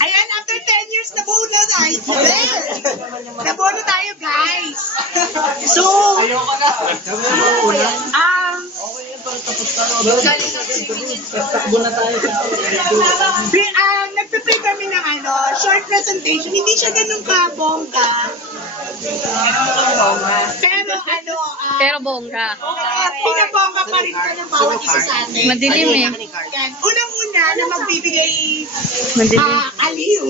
Ayan, after 10 years, nabuo na tayo. Nabuo na tayo, guys. So, nagpe-play kami ng short presentation. Hindi siya ganun ka-bongga. Pero Pero bongga. pinabongga pa rin ka ng bawat isa sa atin. Madilim eh. Yan. Unang-una na magbibigay Madilim. aliw.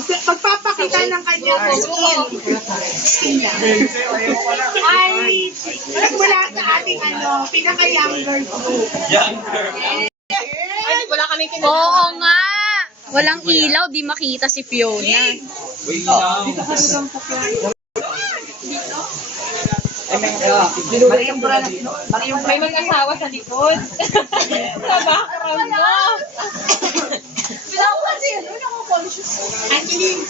Pagpapakita ng kanyang skill lang. Ay nagmula sa ating pinaka-younger group. Ay, wala kaming Oo nga. Walang ilaw, di makita si Fiona. May mag-asawa sa likod. Sa background mo. Angeline,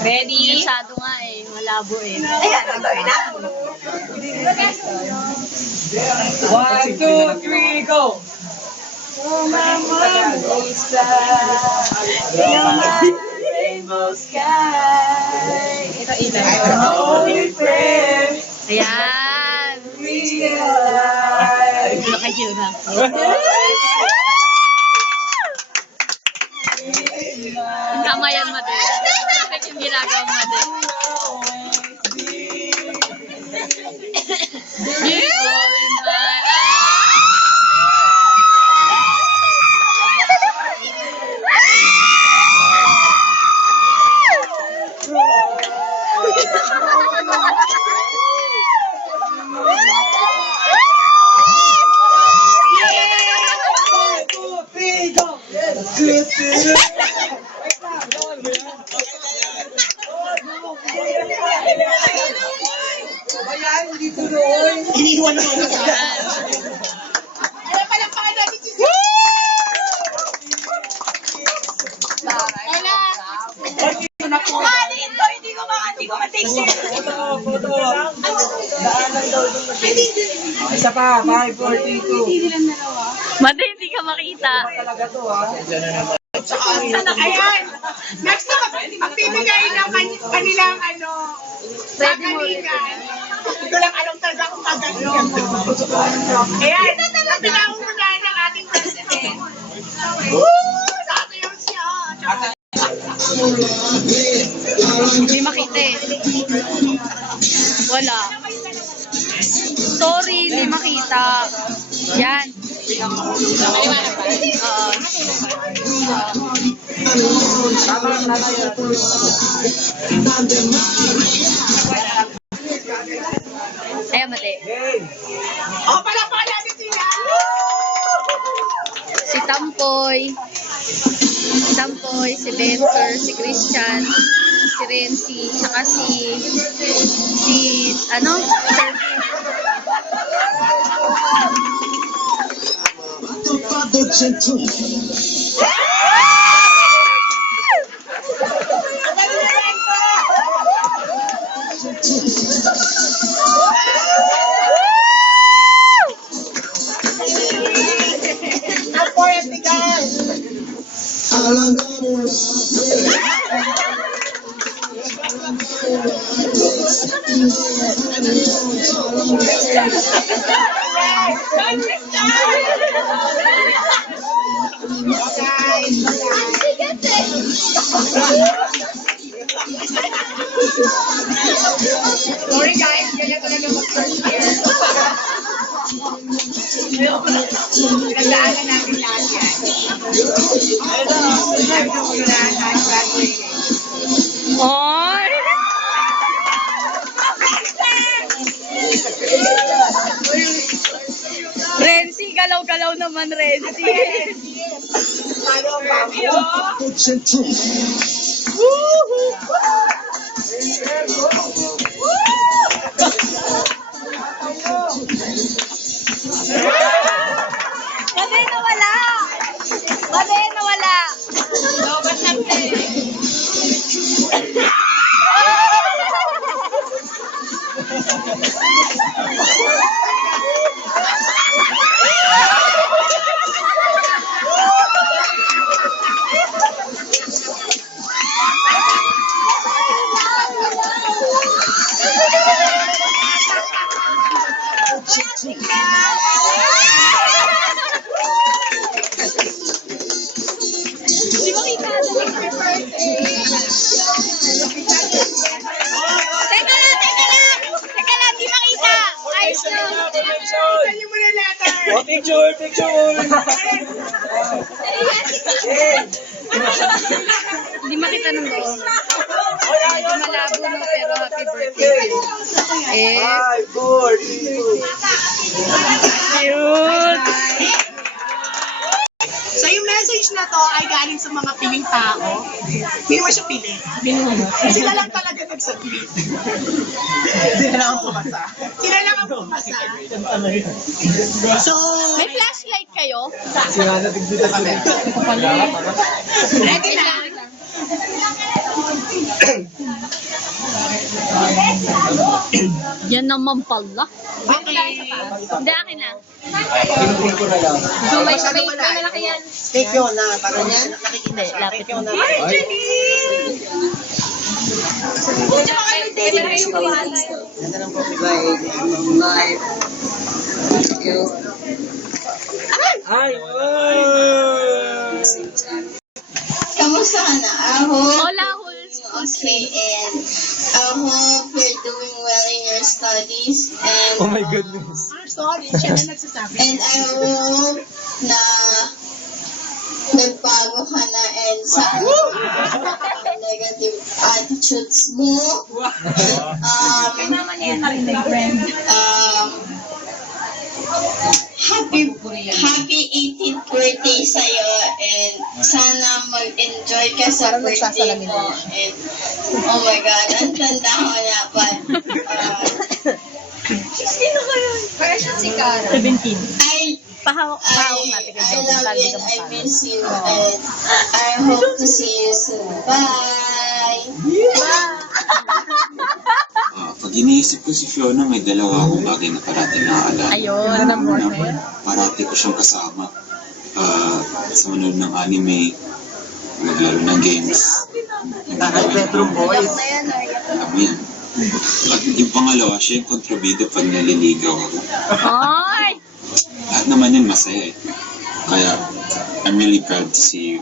Ready? Masyado nga eh. Malabo eh. One, two, three, go! Oh, Mama Lisa, rainbow sky. Ito, only friend. Ayan. Realize. Nakayo na. Tama yan, Mate. Perfect yung ginagawa, Mate. Beautiful in my iniwan mo na sa Ano pala pa natin si Hindi ko ma-take share. Isa pa, 542. Mate, hindi ka makita. Talaga to, ha? Ayan. Next na, magbibigay ng kanilang kagalingan. Hindi ko lang alam talaga kung kagalingan. Ayan. Nabilang muna ng ating president. Sasayaw siya. Hindi makita eh. Wala. Sorry, hindi makita. Yan. Ayan, Mate. Palakpakan natin sila. Si Tampoy. Si Tampoy, si Benzer, si Christian, si Renzi, saka si Sorry guys, kaya talaga mag-first year. Pinagdaanan natin lahat yan. Oy! Renzi, galaw-galaw naman, Renzi. Mate, nawala! Mate, nawala! Lobat natin. Di ba kita? Happy birthday! Teka lang! Teka lang, di makita! Ayos yun! Sali mo na letter. Oh, picture! Hindi makita ng loob. Medyo malabo no, pero happy birthday. Eh, 5, 4, 3, 2. cute! So yung message na to ay galing sa mga piling tao. Hindi mo siya pili. Sila lang talaga nag-submit. Sila lang ang pumasa. Sila lang ang pumasa. So, May flashlight kayo? Sila na tigdita kami. ready na. Yan naman pala. Okay. Hindi, akin na. Pinutin ko na lang. So, may malaki yan. Take yun na, parang nakikita siya. Lapit Take yun na. Ay, Janine! Ganda ng coffee bike. Ay! Kamusta ka na? I hope Hola, Huls. okay, and I hope you're doing well in your studies, and Oh my goodness. Ah, sorry, siya na nagsasabi. and I hope na nagbago ka na and sa negative attitudes mo. Happy 18th birthday sa'yo, and sana mag-enjoy ka sa birthday mo, and oh my god, ang tanda ko na, but I Pahawak natin I love you and I miss you, and I hope to see you soon. Bye! Pag iniisip ko si Fiona, may dalawa akong bagay na parating naaalala. Ayun. Una, parati ko siyang kasama. Sa manood ng anime, maglaro ng games. Bedroom boys. Alam mo yan. At yung pangalawa, siya yung kontrabida pag naliligaw ako. Ay! Lahat naman yun masaya eh. Kaya, I'm really proud to see you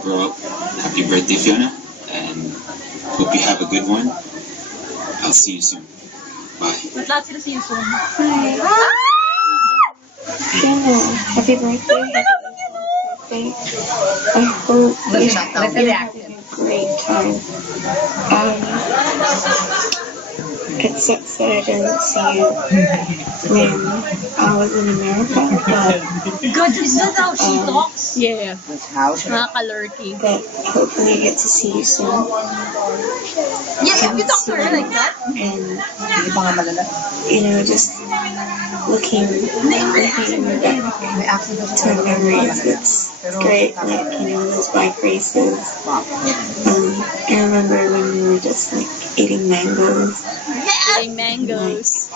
grow up. Happy birthday, Fiona. And hope you have a good one. I'll see you soon. Bye. Ba't lahat sila sinsun? Happy birthday. I hope you have a great time. It sucks that I didn't see you when I was in America, God, is that how she talks? Yeah. House. Nakaka-lurky. but hopefully I get to see you soon. Yeah, have you talked to her like that? And, Hindi pa nga malala. you know, just looking back to memories, it's great. Like, you know, those bike races. I remember when we were just like eating mangoes, Eating mangoes.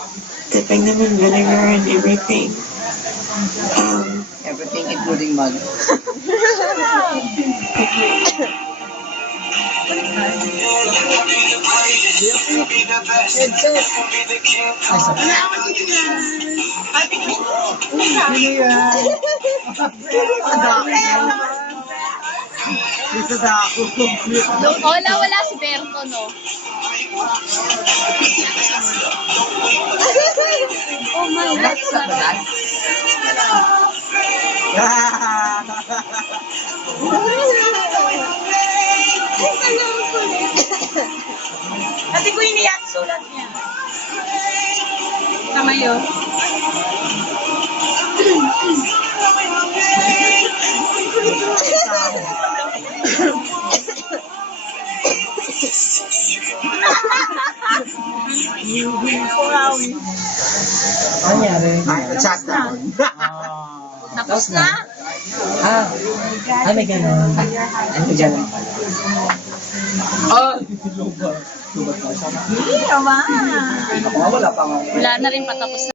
dipping them in vinegar and everything. Everything including mud. Dito sa ako. Wala si Berto, no? Oh my God. Kasi ko iniyak, sulat niya. Tama yun. Ay, chat na. Tapos na? May ganun. Ano dyan? Oh! Subat na isa na. Tama. Wala pa nga. Wala na rin patapos na.